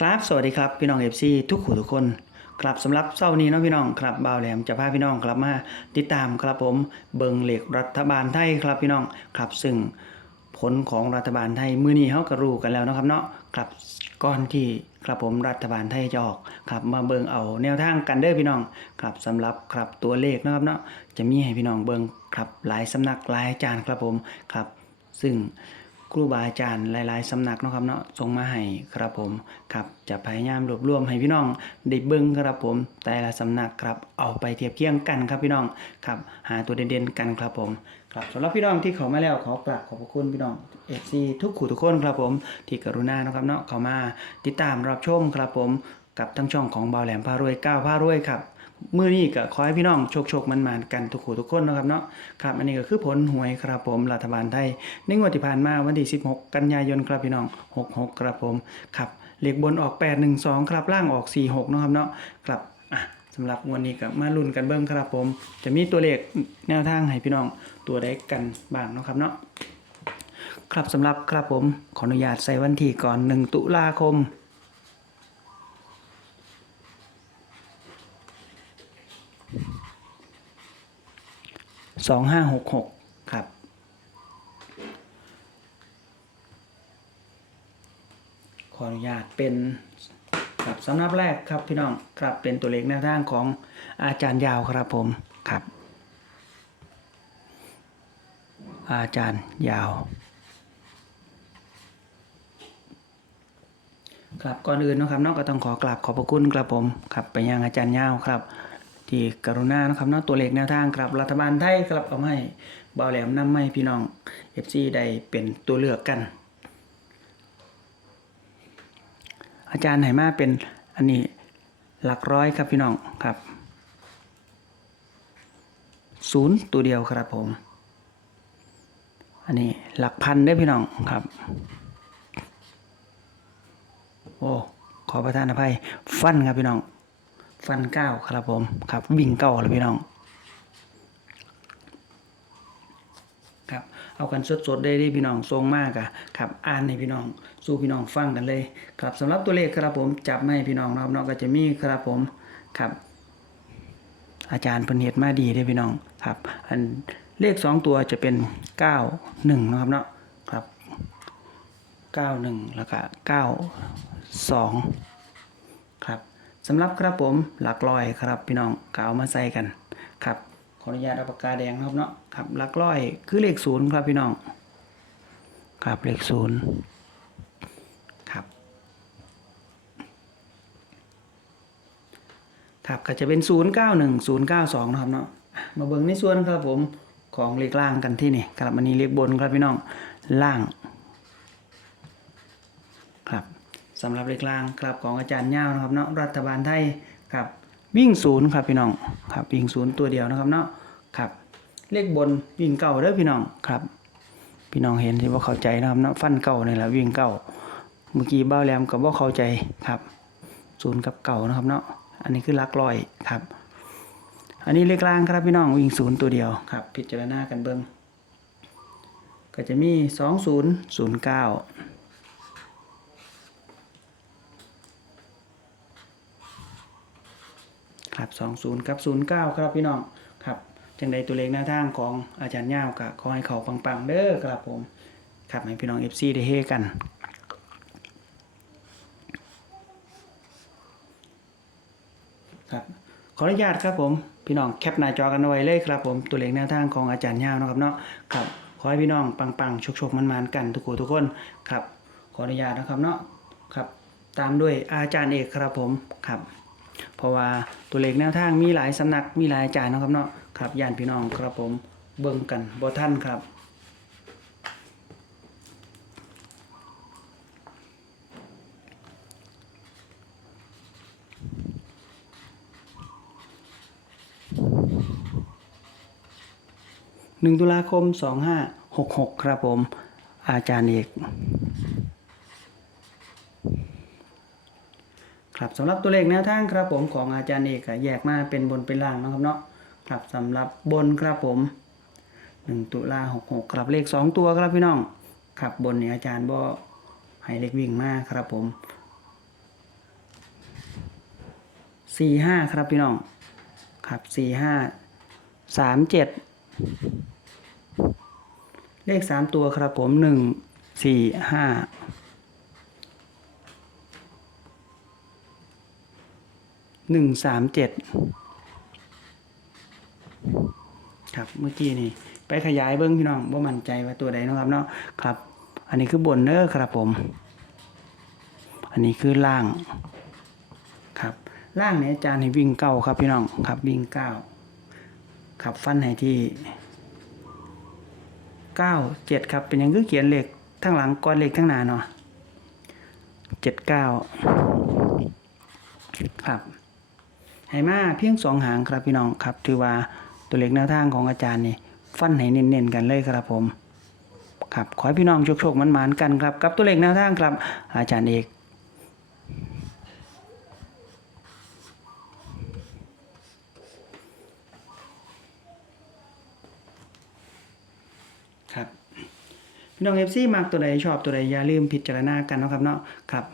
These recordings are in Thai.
ครับสวัสดีครับพี่น้องเอฟซีทุกขู่ทุกคนครับสำหรับเช้าร์นี้เนาะพี่น้องครับบ่าวแหลมจะพาพี่น้องครับมาติดตามครับผมเบิงเหล็กรัฐบาลไทยครับพี่น้องครับซึ่งผลของรัฐบาลไทยมือนี้เฮาก็รู้กันแล้วนะครับเนาะครับก่อนที่ครับผมรัฐบาลไทยจะออกครับมาเบิงเอาแนวทางกันเด้อพี่น้องครับสำหรับครับตัวเลขนะครับเนาะจะมีให้พี่น้องเบิงครับหลายสำนักหลายอาจารย์ครับผมครับ ซึ่ง รูบาอาจารย์หลาย ๆสำนักนะครับเนาะส่งมาให้ครับผมครับจะพยายามรวบรวมให้พี่น้องได้เบิ่งครับผม แต่ละสำนักครับเอาไปเทียบเคียงกันครับพี่น้องครับหาตัวเด่นๆกันครับผมครับสำหรับพี่น้องที่เขามาแล้วขอกราบขอบพระคุณพี่น้องเอฟซีทุกขู่ทุกคนครับผม ที่กรุณาเนาะครับเนาะเขามาติดตามรับชมครับผมกับทั้งช่องของเบาแหลมพารวยก้าวพารวยครับ มื่อนี้ก็ขอให้พี่น้องโชคโชคมันมานกันทุกคู่ทุกคนนะครับเนาะครับอันนี้ก็คือผลหวยครับผมรัฐบาลไทยในงวดที่ผ่านมาวันที่ 16 กันยายนครับพี่น้อง 66 ครับผมครับเลขบนออก 812 ครับล่างออก 46นะครับเนาะครับอะสำหรับวันนี้ก็มาลุ้นกันเบิ่งครับผม จะมีตัวเลขแนวทางให้พี่น้องตัวใดกันบ้างนะครับเนาะครับสำหรับครับผมขออนุญาตใส่วันที่ก่อน 1 ตุลาคม สองห้าหกหกครับ ขออนุญาตเป็นครับสำนับแรกครับพี่น้องครับเป็นตัวเลขแนวทางของอาจารย์ยาวครับผมครับ อาจารย์ยาว ครับก่อนอื่นนะครับเนอกก็ต้องขอกราบขอบพระคุณครับผมครับไปยังอาจารย์ยาวครับ ที่กรุณานะครับเนอกตัวเลขแนวทางครับรัฐบาลไทยครับเอามาให้เบาแหลมน้ำไมาให้พี่น้อง FC ได้เป็นตัวเลือกกัน อาจารย์ไหมาเป็นอันนี้หลักร้อยครับพี่น้องครับศูนย์ตัวเดียวครับผม อันนี้หลักพันได้พี่น้องครับ โอ้ขอประทานอภัย ฟันครับพี่น้อง ฟันเก้าครับผมครับ วิ่งเก้าเลยพี่น้องครับเอากันสดๆได้ที่พี่น้องทรงมากอะครับอ่านให้พี่น้อง สู้พี่น้องฟังกันเลย ครับสำหรับตัวเลขครับผมจับมาให้พี่น้องนะครับเน้องก็จะมีครับผมครับ อาจารย์เพิ่นเฮ็ดมาดีเด้พี่น้องครับ อันเลขสองตัวจะเป็นเก้าหนึ่งนะครับเนาะครับเก้าหนึ่งแล้วก็เก้าสอง สำหรับครับผมหลักร้อยครับพี่น้องก็เอามาใส่กันครับขออนุญาตเอาปากกาแดงครับเนาะครับหลักร้อยคือเลขศูนย์ครับพี่น้องครับเลขศูนย์ครับครับก็จะเป็นศูนย์เก้าหนึ่งศูนย์เก้าสองนะครับเนาะอะมาเบิ่งในส่วนครับผมของเลขล่างกันที่นี่ครับอันนี้เลขบนครับพี่น้องล่าง ครับ สำหรับเลขล่างครับของอาจารย์เง่านะครับเนาะรัฐบาลไทยครับวิ่งศูนย์ครับพี่น้องครับวิ่งศูนย์ตัวเดียวนะครับเนาะครับเลขบนวิ่งเก่าเด้อพี่น้องครับ พี่น้องเห็นที่ว่าเข้าใจนะครับเนาะฟันเก่าเนี่ยแหละวิ่งเก่าเมื่อกี้บ้าแหลมกับว่าเข้าใจครับศูนย์กับเก่านะครับเนาะอันนี้คือลักร้อยครับ อันนี้เลขล่างครับพี่น้องวิ่งศูนย์ตัวเดียวครับ พิจารณากันเบิ้งก็จะมีสองศูนย์ศูนย์เก้า ครับ20ครับ09 ครับพี่น้องครับจังใดตัวเลขหน้าทางของอาจารย์ย่าวก็ขอให้เขาปังๆเด้อครับผมครับให้พี่น้อง FC ได้เฮกันครับขออนุญาตครับผมพี่น้องแคปหน้าจอกันเอาไว้เลยครับผมตัวเลขแนวทางของอาจารย์ย่าวนะครับเนาะครับขอให้พี่น้องปังๆชกๆมันๆกันทุกคนทุกคนครับขออนุญาตนะครับเนาะครับตามด้วยอาจารย์เอกครับผมครับ เพราะว่าตัวเลขแนวทางมีหลายสำนักมีหลายอาจารย์นะครับเนาะครับย่านพี่น้องครับผมเบิ่งกันบ่ท่านครับหนึ่งตุลาคมสองห้าหกหกครับผม อาจารย์เอก ครับสำหรับตัวเลขแนวทางครับผมของอาจารย์เอกอแยกมาเป็นบนเป็นล่างนะครับเนาะครับสำหรับบนครับผม 1 ตุลา66ครับเลข 2 ตัวครับพี่น้องครับบนเนี่ยอาจารย์บ่ให้เลขวิ่งมากครับผมสี่ห้าครับพี่น้องครับสี่ห้าสามเจ็ดเลขสามตัวครับผมหนึ่งสี่ห้า หนึ่งสามเจ็ดครับเมื่อกี้นี่ ไปขยายเบิ้งพี่น้องว่ามั่นใจว่าตัวใดนะครับเนาะครับ อันนี้คือบนเนอร์ครับผม อันนี้คือล่างครับล่างเนี่ยอาจารย์ให้วิ่งเก้าครับพี่น้องครับวิ่งเก้าขับฟันให้ที่เก้าเจ็ดครับเป็นยังคือเขียนเลขทั้งหลังก้อนเลขทั้งหน้าเนาะเจ็ดเก้าครับ ให้มาเพียงสองหางครับพี่น้องครับ ถือว่าตัวเลขแนวทางของอาจารย์นี่ฟันให้เน้นๆกันเลยครับผมครับขอให้พี่น้องโชคๆมันๆกันครับกับตัวเลขแนวทางครับ อาจารย์เอกครับพี่น้องเอฟซีมากตัวใดชอบตัวใดอย่าลืมพิจารณากันนะครับเนาะครับ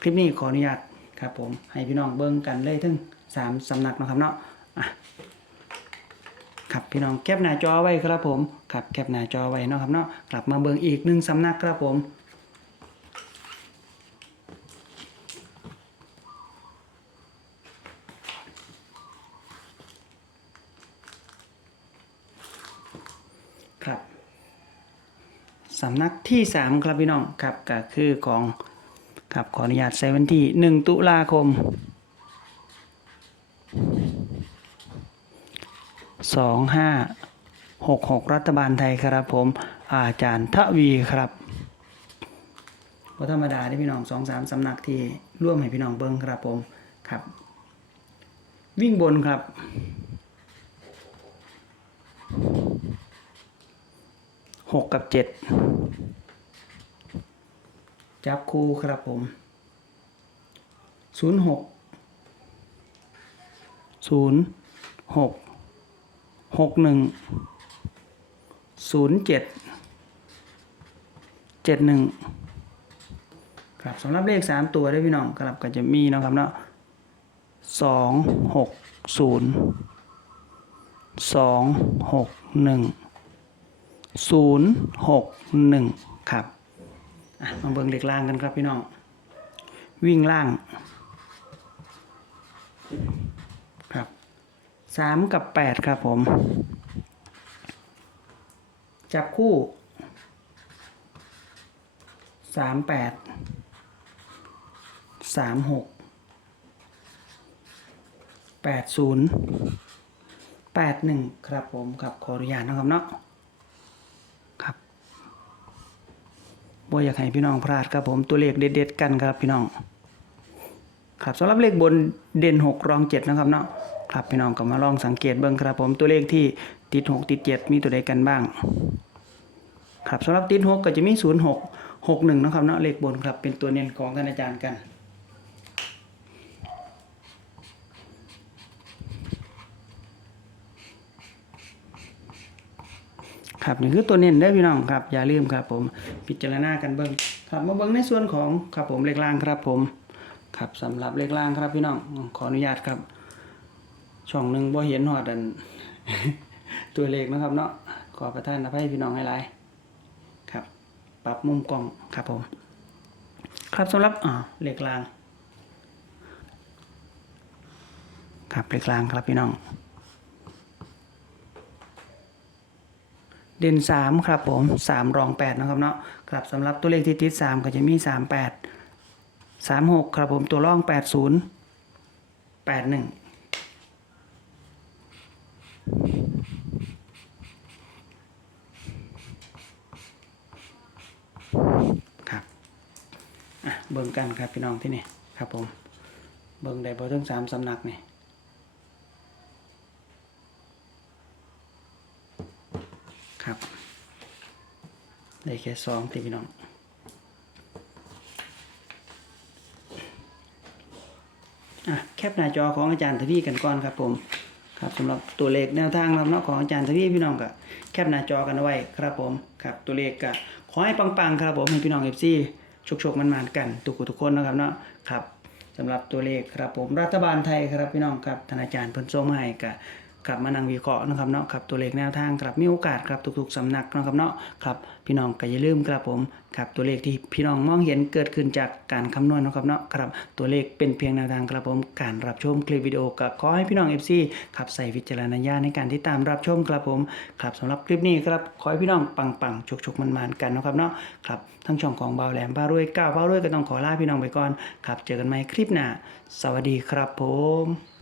คลิปนี้ขออนุญาตครับผมให้พี่น้องเบิ่งกันเลยถึง สามสำนักนะครับเนาะครับพี่น้องแคปหน้าจอไว้ครับผมครับแคปหน้าจอไว้เนาะครับเนาะกลับมาเบิ่งอีกหนึ่งสำนักครับผมครับสำนักที่สามครับพี่น้องครับก็คือของครับขออนุญาตใส่วันที่หนึ่งตุลาคม สองห้าหกหกรัฐบาลไทยครับผมอาจารย์ทวีครับว่าธรรมดาที่พี่น้องสองสามสำนักที่ร่วมให้พี่น้องเบิ้งครับผมครับ วิ่งบนครับ หกกับเจ็ดจับคู่ครับผมศูนย์หกศูนย์หก หกหนึ่งศูนย์เจ็ดเจ็ดหนึ่งครับสำหรับเลขสามตัวได้พี่น้องครับก็จะมีนะครับเนาะสองหกศูนย์สองหกหนึ่งศูนย์หกหนึ่งครับมาเบิ่งเด็กล่างกันครับพี่น้องวิ่งล่าง สามกับแปดครับผม จับคู่สามแปดสามหกแปดศูนย์แปดหนึ่งครับผมครับขออนุญาตนะครับเนาะครับบ่อยากให้พี่น้องพลาดครับผมตัวเลขเด็ดๆกันครับพี่น้อง ครับสำหรับเลขบนเด่นหกรองเจ็ดนะครับเนาะ ครับพี่น้องก็มาลองสังเกตเบิ่งครับ ผมตัวเลขที่ติดหกติดเจ็ดมีตัวใดกันบ้าง ครับสำหรับติดหกก็จะมีศูนย์หกหกหนึ่งนะครับเนาะเลขบนครับเป็นตัวเน้นของท่านอาจารย์กันครับนี่คือตัวเน้นได้พี่น้องครับ อย่าลืมครับ ผมพิจารณากันเบิ้งครับมาเบิ้งในส่วนของครับผมเลขล่างครับผม ครับสำหรับเลขล่างครับพี่น้องขออนุญาตครับ ช่องหนึ่งบ่เห็นหอดัน ตัวเลขนะครับเนาะขอประทานอภัยพี่น้องให้หลายครับ ปรับมุมกล้องครับผม ครับสำหรับอ่าเลขกลาง ครับเลขกลางครับพี่น้อง เด่นสามครับผมสามรองแปดนะครับเนาะครับสำหรับตัวเลขที่ติดสามก็จะมีสามแปดสามหกครับผมตัวร่องแปดศูนย์แปดหนึ่งครับอะเบิ่งกันครับพี่น้องที่นี่ครับผมเบิ่งได้บ่ถึงสามสำนักนี่ครับได้แค่สองที่พี่น้องอะแคปหน้าจอของอาจารย์ทวีกันก่อนครับผมครับสำหรับตัวเลขแนวทางลำเนาะของอาจารย์ทวีพี่น้องก็แคปหน้าจอกันเอาไว้ครับผมครับตัวเลขก็ขอให้ปังๆครับผมให้พี่น้องเอฟซี โชคๆมันๆกันทุกคนทุกคนนะครับเนาะครับสำหรับตัวเลขครับผมรัฐบาลไทยครับพี่น้องครับธนาจารย์เพิ่นส่งมาให้กับ กลับมานั่งวิเคราะห์นะครับเนาะครับตัวเลขแนวทางครับมีโอกาสครับทุกๆสำนักนะครับเนาะครับพี่น้องก็อย่าลืมครับผมครับตัวเลขที่พี่น้องมองเห็นเกิดขึ้นจากการคำนวณนะครับเนาะครับตัวเลขเป็นเพียงแนวทางครับผมการรับชมคลิปวิดีโอก็ขอให้พี่น้อง FC ครับใส่วิจารณญาณในการที่ตามรับชมครับผมครับสำหรับคลิปนี้ครับขอให้พี่น้องปังๆฉุกๆมันๆกันนะครับเนาะครับทั้งช่องของเบาแหลมพารวยก้าวพารวยก็ต้องขอลาพี่น้องไปก่อนครับเจอกันใหม่คลิปหน้าสวัสดีครับผม